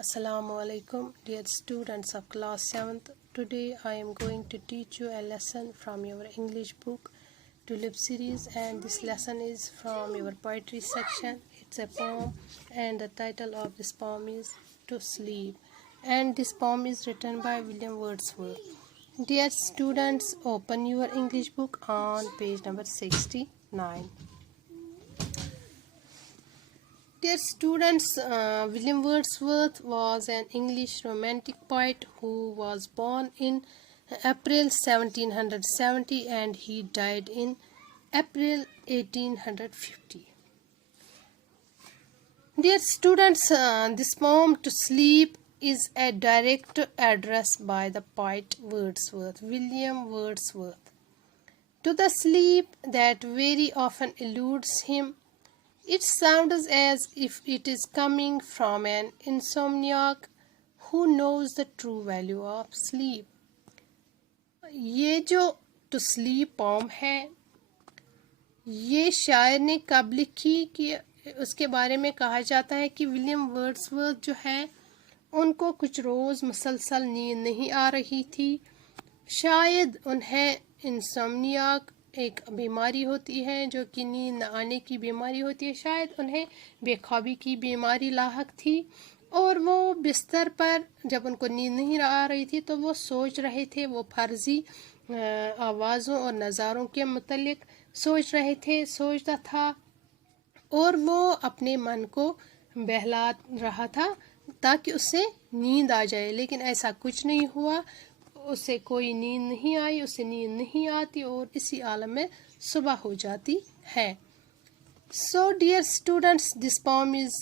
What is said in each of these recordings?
Assalamu alaikum, dear students of class 7th. Today I am going to teach you a lesson from your English book Tulip series, and this lesson is from your poetry section. It's a poem and the title of this poem is To Sleep, and this poem is written by William Wordsworth. Dear students, open your English book on page number 69. Dear students, William Wordsworth was an English romantic poet who was born in April 1770 and he died in April 1850. Dear students, this poem To Sleep is a direct address by the poet Wordsworth, William Wordsworth, to the sleep that very often eludes him. It sounds as if it is coming from an insomniac who knows the true value of sleep. ये जो to sleep pome है, ये शायर ने कब लिखी कि उसके बारे में कहा जाता है कि विलियम वर्ड्सवर्थ जो है उनको कुछ रोज़ मुसलसल नींद नहीं आ रही थी। शायद उन्हें इंसोम्नियाक एक बीमारी होती है जो कि नींद न आने की बीमारी होती है। शायद उन्हें बेख्वाबी की बीमारी लाहक थी और वो बिस्तर पर जब उनको नींद नहीं आ रही थी तो वो सोच रहे थे, वो फर्जी आवाज़ों और नज़ारों के मुतल्लिक सोचता था और वो अपने मन को बहला रहा था ताकि उसे नींद आ जाए, लेकिन ऐसा कुछ नहीं हुआ। उसे कोई नींद नहीं आई, उसे नींद नहीं आती और इसी आलम में सुबह हो जाती है। So dear students, this poem is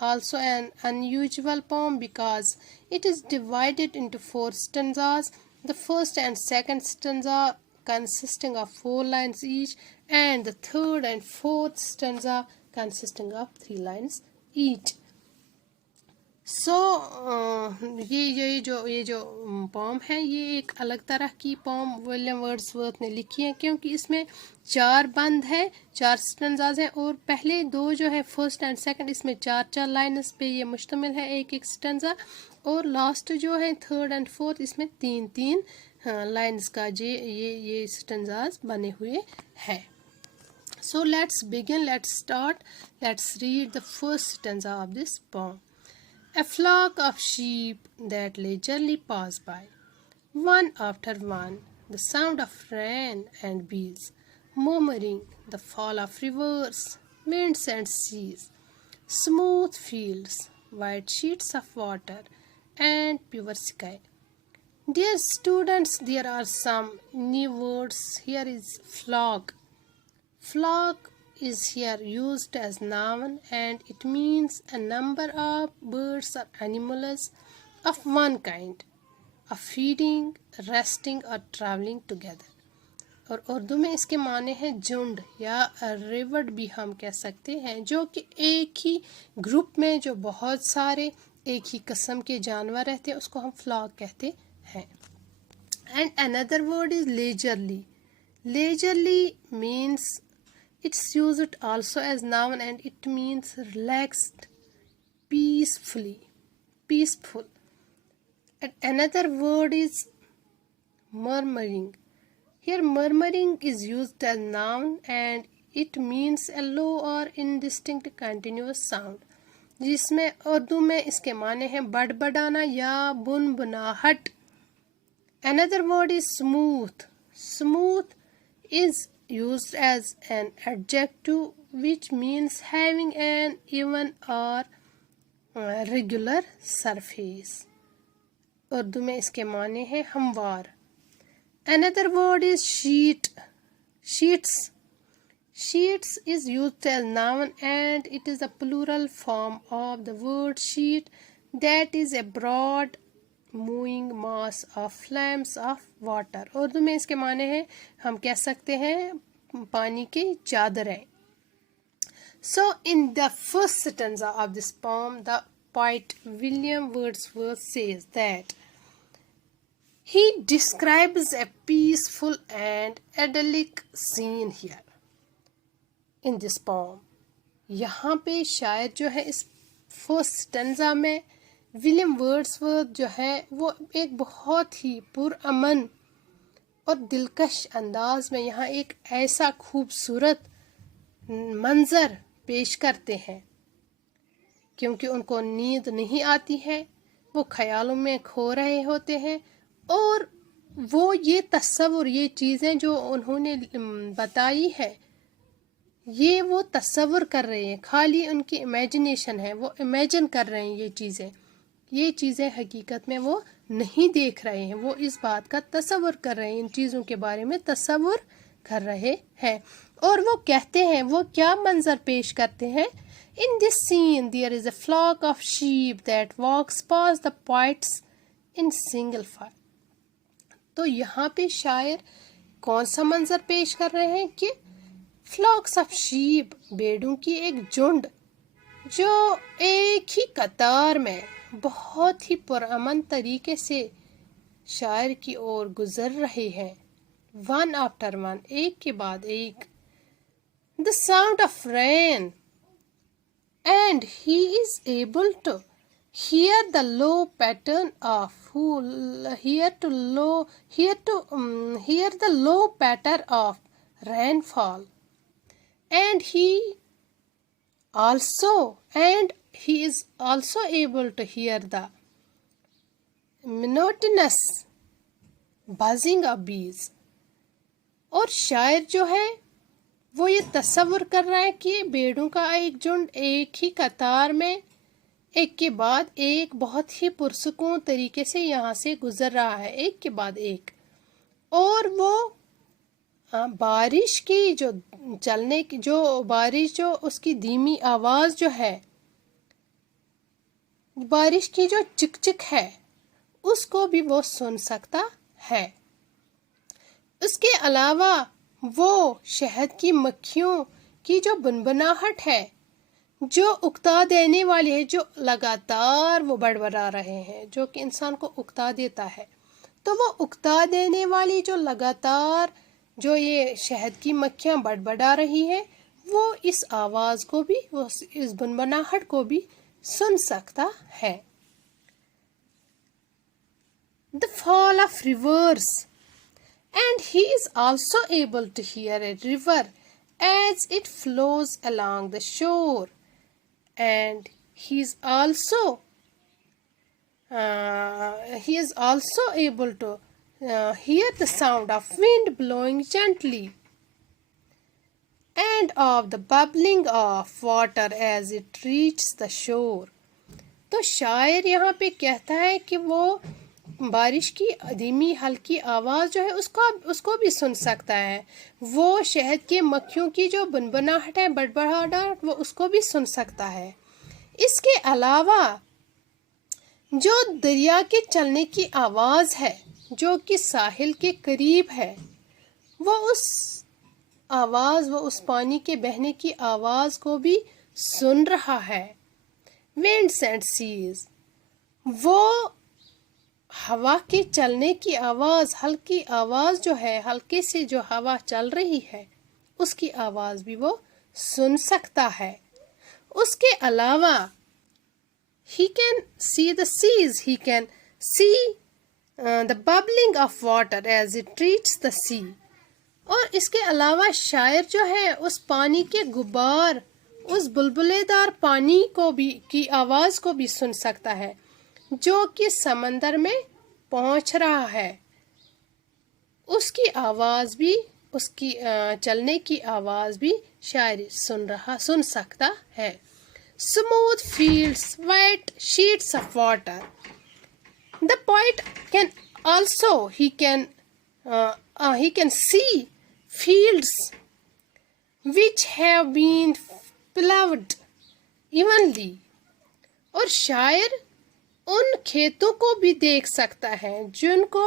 also an unusual poem because it is divided into 4 stanzas. The first and second stanza consisting of 4 lines each, and the third and fourth stanza consisting of 3 lines each. सो ये जो pome है ये एक अलग तरह की pome William Wordsworth ने लिखी है क्योंकि इसमें 4 बंद है, 4 स्टेंजाज हैं और पहले 2 जो है फर्स्ट एंड सेकंड इसमें 4 लाइन्स पे ये मुश्तमिल है, एक स्टेंजा, और लास्ट जो है थर्ड एंड फोर्थ इसमें 3 लाइन्स का ये स्टेंजाज बने हुए हैं। So let's begin, let's start, let's read the first stanza of this poem. A flock of sheep that leisurely pass by, one after one, the sound of rain and bees, murmuring the fall of rivers, winds and seas, smooth fields, white sheets of water, and pure sky. Dear students, there are some new words. Here is flock. Flock is here used as noun and it means a number of birds or animals of one kind, of feeding, resting or traveling together. और उर्दू में इसके माने हैं झुंड या revered भी हम कह सकते हैं, जो कि एक ही ग्रुप में जो बहुत सारे एक ही किस्म के जानवर रहते हैं उसको हम फ्लॉक कहते हैं। And another word is leisurely. Leisurely means it's used also as noun and it means relaxed, peaceful. And another word is murmuring. Here murmuring is used as noun and it means a low or indistinct continuous sound, जिसमें उर्दू में इसके माने हैं बड़बड़ाना या बुनबुनाहट। Another word is smooth. Smooth is used as an adjective which means having an even or regular surface. Urdu में इसके माने हैं हमवार। Another word is sheet. Sheets is used as noun and it is a plural form of the word sheet, that is a broad moving mass of flames of water. Urdu में इसके माने हैं हम कह सकते हैं पानी की चादरें। So in the first stanza of this poem the poet William Wordsworth says that he describes a peaceful and idyllic scene here in this poem. यहाँ पे शायद जो है इस फर्स्ट स्टेंजा में विलियम वर्ड्सवर्थ जो है वो एक बहुत ही पुरअमन और दिलकश अंदाज में यहाँ एक ऐसा खूबसूरत मंजर पेश करते हैं, क्योंकि उनको नींद नहीं आती है, वो ख्यालों में खो रहे होते हैं और वो ये तस्वुर, ये चीज़ें जो उन्होंने बताई है, ये वो तस्वुर कर रहे हैं, खाली उनकी इमेजिनेशन है, वो इमेजिन कर रहे हैं ये चीज़ें हकीकत में वो नहीं देख रहे हैं, वो इस बात का तस्वुर कर रहे हैं, इन चीज़ों के बारे में तस्वुर कर रहे हैं। और वो कहते हैं, वो क्या मंजर पेश करते हैं, in this scene there is a flock of sheep that walks past the points in single file. तो यहाँ पे शायर कौन सा मंजर पेश कर रहे हैं कि फ्लॉक्स ऑफ शीप, भेड़ों की एक झुंड जो एक ही कतार में बहुत ही पुरअमन तरीके से शायर की ओर गुजर रहे हैं, वन आफ्टर वन, एक के बाद एक। The sound of rain and he is able to hear the low pattern of hear the low patter of rainfall, and he is also able to hear the monotonous buzzing of bees। और शायर जो है वो ये तस्वुर कर रहा है कि भेड़ों का एक झुंड एक ही कतार में एक के बाद एक बहुत ही पुरसुकून तरीके से यहाँ से गुजर रहा है, एक के बाद एक। और वो बारिश की जो चलने की जो बारिश जो उसकी धीमी आवाज़ जो है, बारिश की जो चिकचिक है, उसको भी वो सुन सकता है। उसके अलावा वो शहद की मक्खियों की जो बुनबुनाहट है, जो उकता देने वाली है, जो लगातार वो बड़बड़ा रहे हैं, जो कि इंसान को उकता देता है, तो वो उकता देने वाली जो लगातार जो ये शहद की मक्खियाँ बड़बड़ा रही हैं, वो इस आवाज़ को भी, वो इस बुनबुनाहट को भी सुन सकता है। The fall of reverse, and he is also able to hear a river as it flows along the shore, and he is also able to hear the sound of wind blowing gently and of the bubbling of water as it reaches the shore। तो शायर यहाँ पे कहता है कि वो बारिश की धीमी हल्की आवाज़ जो है उसको भी सुन सकता है, वो शहद के मक्खियों की जो बुनबुनाहट है, बड़बड़ाहट, वो उसको भी सुन सकता है। इसके अलावा जो दरिया के चलने की आवाज़ है, जो कि साहिल के करीब है, वो उस पानी के बहने की आवाज़ को भी सुन रहा है। विंड्स एंड सीज, वो हवा के चलने की आवाज़, हल्की आवाज़ जो है, हल्के से जो हवा चल रही है, उसकी आवाज़ भी वो सुन सकता है। उसके अलावा he can see the seas, he can see the bubbling of water as it reaches the sea। और इसके अलावा शायर जो है उस पानी के गुबार, उस बुलबुलेदार पानी को भी की आवाज़ को भी सुन सकता है, जो कि समंदर में पहुंच रहा है, उसकी आवाज़ भी, उसकी चलने की आवाज़ भी शायर सुन सकता है। Smooth fields, white sheets of water, the poet can also he can see fields which have been plowed evenly। और शायर उन खेतों को भी देख सकता है जिनको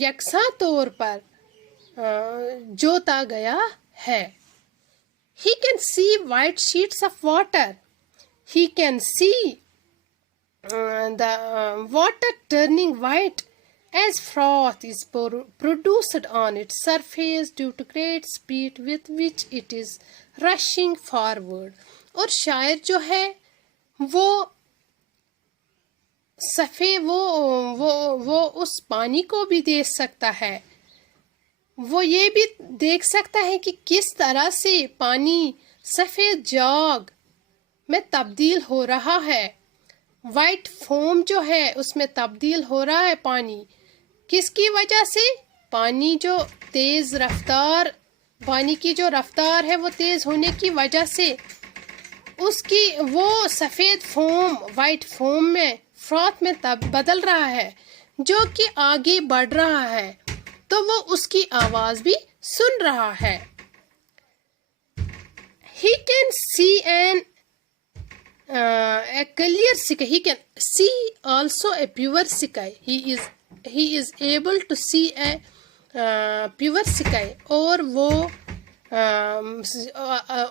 यकसा तौर पर जोता गया है। He can see white sheets of water, he can see the water turning white as froth is produced on its surface due to great speed with which it is rushing forward। और शायर जो है वो सफ़ेद वो उस पानी को भी देख सकता है। वो ये भी देख सकता है कि किस तरह से पानी सफ़ेद जग में तब्दील हो रहा है। वाइट फोम जो है उसमें तब्दील हो रहा है पानी। किसकी वजह से? पानी जो तेज़ रफ्तार, पानी की जो रफ्तार है वो तेज़ होने की वजह से उसकी वो सफ़ेद फोम वाइट फोम में फ्रॉथ में तब बदल रहा है, जो कि आगे बढ़ रहा है, तो वो उसकी आवाज़ भी सुन रहा है। He can see a clear sky. He can see also a pure sky. He is able to see a pure sky. और वो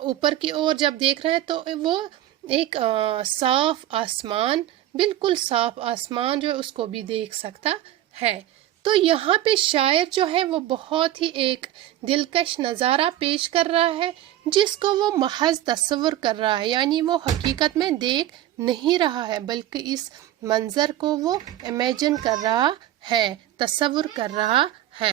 ऊपर की ओर जब देख रहा है तो वो एक साफ आसमान, बिल्कुल साफ आसमान जो है उसको भी देख सकता है। तो यहाँ पे शायर जो है वो बहुत ही एक दिलकश नज़ारा पेश कर रहा है, जिसको वो महज तस्वुर कर रहा है, यानी वो हकीकत में देख नहीं रहा है, बल्कि इस मंज़र को वो इमेजिन कर रहा है, तस्वुर कर रहा